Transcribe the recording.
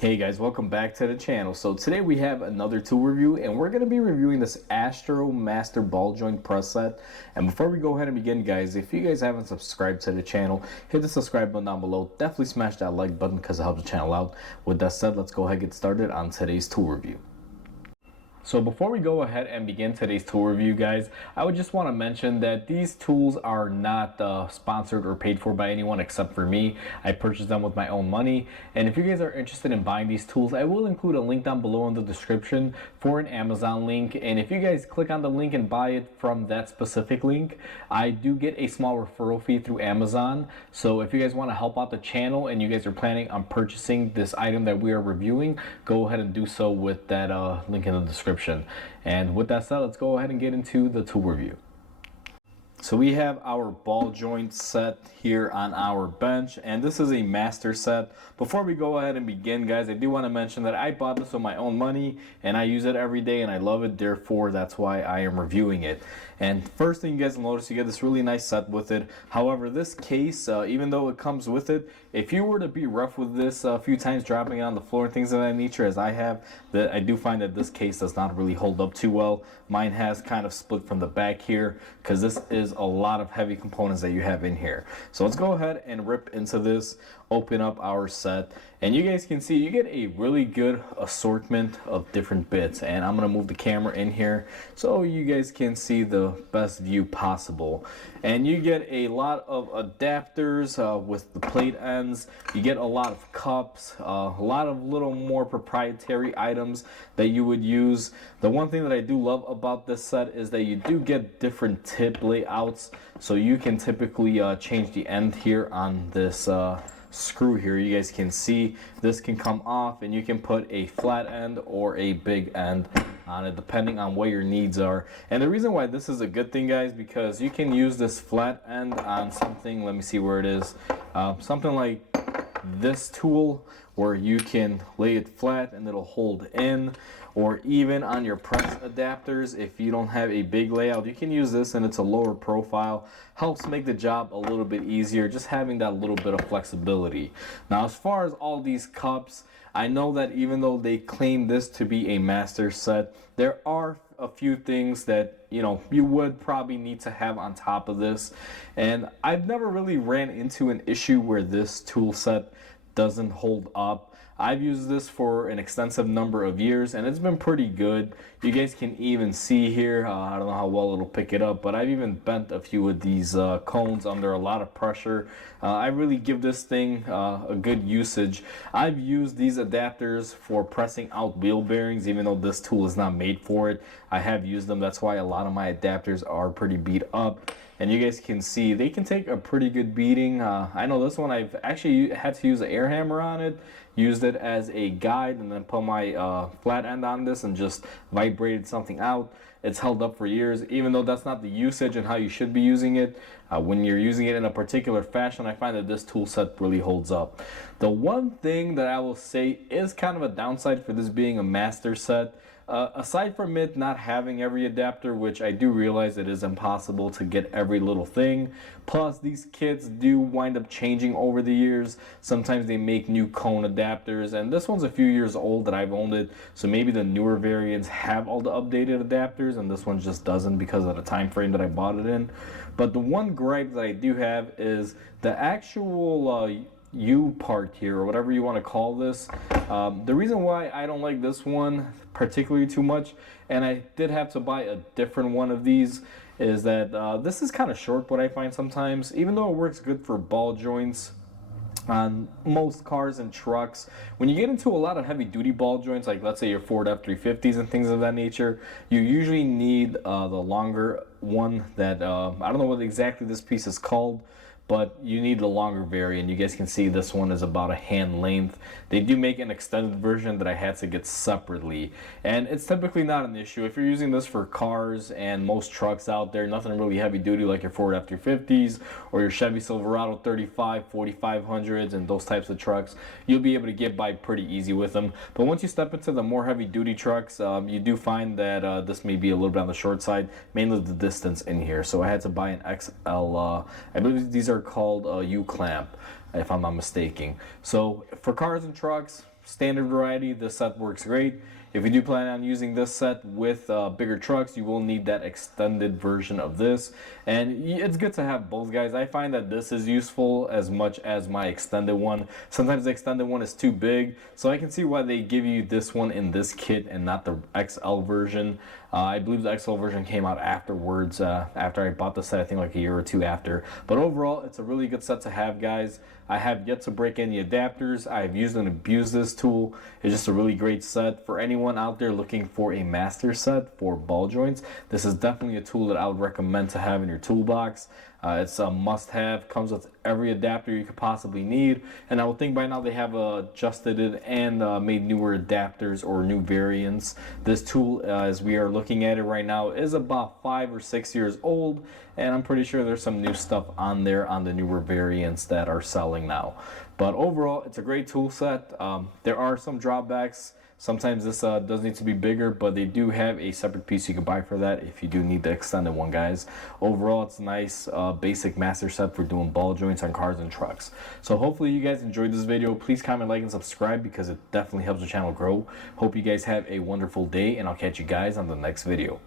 Hey guys, welcome back to the channel. So today we have another tool review and we're going to be reviewing this Astro Master Ball Joint Press Set. And before we go ahead and begin guys, if you guys haven't subscribed to the channel, hit the subscribe button down below. Definitely smash that like button because it helps the channel out. With that said, let's go ahead and get started on today's tool review. So before we go ahead and begin today's tool review guys, I would just want to mention that these tools are not sponsored or paid for by anyone except for me. I purchased them with my own money, and if you guys are interested in buying these tools, I will include a link down below in the description for an Amazon link, and if you guys click on the link and buy it from that specific link, I do get a small referral fee through Amazon. So if you guys want to help out the channel and you guys are planning on purchasing this item that we are reviewing, go ahead and do so with that link in the description. And with that said, let's go ahead and get into the tool review. So we have our ball joint set here on our bench, and this is a master set. Before we go ahead and begin guys, I do want to mention that I bought this with my own money and I use it every day and I love it, therefore that's why I am reviewing it. And first thing you guys will notice, you get this really nice set with it. However, this case, even though it comes with it, if you were to be rough with this a few times, dropping it on the floor and things of that nature as I have, that I do find that this case does not really hold up too well. Mine has kind of split from the back here because this is a lot of heavy components that you have in here. So let's go ahead and rip into this, open up our set, and you guys can see you get a really good assortment of different bits. And I'm gonna move the camera in here so you guys can see the best view possible. And you get a lot of adapters with the plate ends. You get a lot of cups, a lot of little more proprietary items that you would use. The one thing that I do love about this set is that you do get different tip layouts, so you can typically change the end here on this screw here. You guys can see this can come off and you can put a flat end or a big end on it depending on what your needs are. And the reason why this is a good thing guys, because you can use this flat end on something, let me see where it is, something like this tool where you can lay it flat and it'll hold in, or even on your press adapters if you don't have a big layout, you can use this and it's a lower profile. Helps make the job a little bit easier, just having that little bit of flexibility. Now as far as all these cups, I know that even though they claim this to be a master set, there are a few things that you would probably need to have on top of this, and I've never really ran into an issue where this tool set doesn't hold up. I've used this for an extensive number of years and it's been pretty good. You guys can even see here, I don't know how well it'll pick it up, but I've even bent a few of these cones under a lot of pressure. I really give this thing a good usage. I've used these adapters for pressing out wheel bearings, even though this tool is not made for it. I have used them, that's why a lot of my adapters are pretty beat up. And you guys can see they can take a pretty good beating. I know this one I've actually had to use an air hammer on it, used it as a guide, and then put my flat end on this and just vibrated something out. It's held up for years, even though that's not the usage and how you should be using it. When you're using it in a particular fashion, I find that this tool set really holds up. The one thing that I will say is kind of a downside for this being a master set, aside from it not having every adapter, which I do realize it is impossible to get every little thing, plus these kits do wind up changing over the years. Sometimes they make new cone adapters, and this one's a few years old that I've owned it, so maybe the newer variants have all the updated adapters and this one just doesn't because of the time frame that I bought it in. But the one gripe that I do have is the actual U part here, or whatever you want to call this. The reason why I don't like this one particularly too much, and I did have to buy a different one of these, is that this is kind of short, what I find sometimes. Even though it works good for ball joints on most cars and trucks, when you get into a lot of heavy duty ball joints, like let's say your Ford F-350s and things of that nature, you usually need the longer one that I don't know what exactly this piece is called, but you need the longer variant. You guys can see this one is about a hand length. They do make an extended version that I had to get separately, and it's typically not an issue if you're using this for cars and most trucks out there, nothing really heavy duty like your Ford F-350s or your Chevy Silverado 35, 4500s and those types of trucks. You'll be able to get by pretty easy with them. But once you step into the more heavy duty trucks, you do find that this may be a little bit on the short side, mainly the distance in here. So I had to buy an XL, I believe these are called U-clamp, if I'm not mistaken. So for cars and trucks, standard variety, this set works great. If you do plan on using this set with bigger trucks, you will need that extended version of this. And it's good to have both, guys. I find that this is useful as much as my extended one. Sometimes the extended one is too big, so I can see why they give you this one in this kit and not the XL version. I believe the XL version came out afterwards, after I bought the set, I think like a year or two after. But overall, it's a really good set to have, guys. I have yet to break any adapters. I've used and abused this tool. It's just a really great set. For anyone out there looking for a master set for ball joints, this is definitely a tool that I would recommend to have in your toolbox. It's a must-have, comes with every adapter you could possibly need, and I would think by now they have adjusted it and made newer adapters or new variants. This tool, as we are looking at it right now, is about 5 or 6 years old, and I'm pretty sure there's some new stuff on there on the newer variants that are selling now. But overall, it's a great tool set. There are some drawbacks. Sometimes this does need to be bigger, but they do have a separate piece you can buy for that if you do need the extended one, guys. Overall, it's a nice basic master set for doing ball joints on cars and trucks. So hopefully you guys enjoyed this video. Please comment, like, and subscribe because it definitely helps the channel grow. Hope you guys have a wonderful day, and I'll catch you guys on the next video.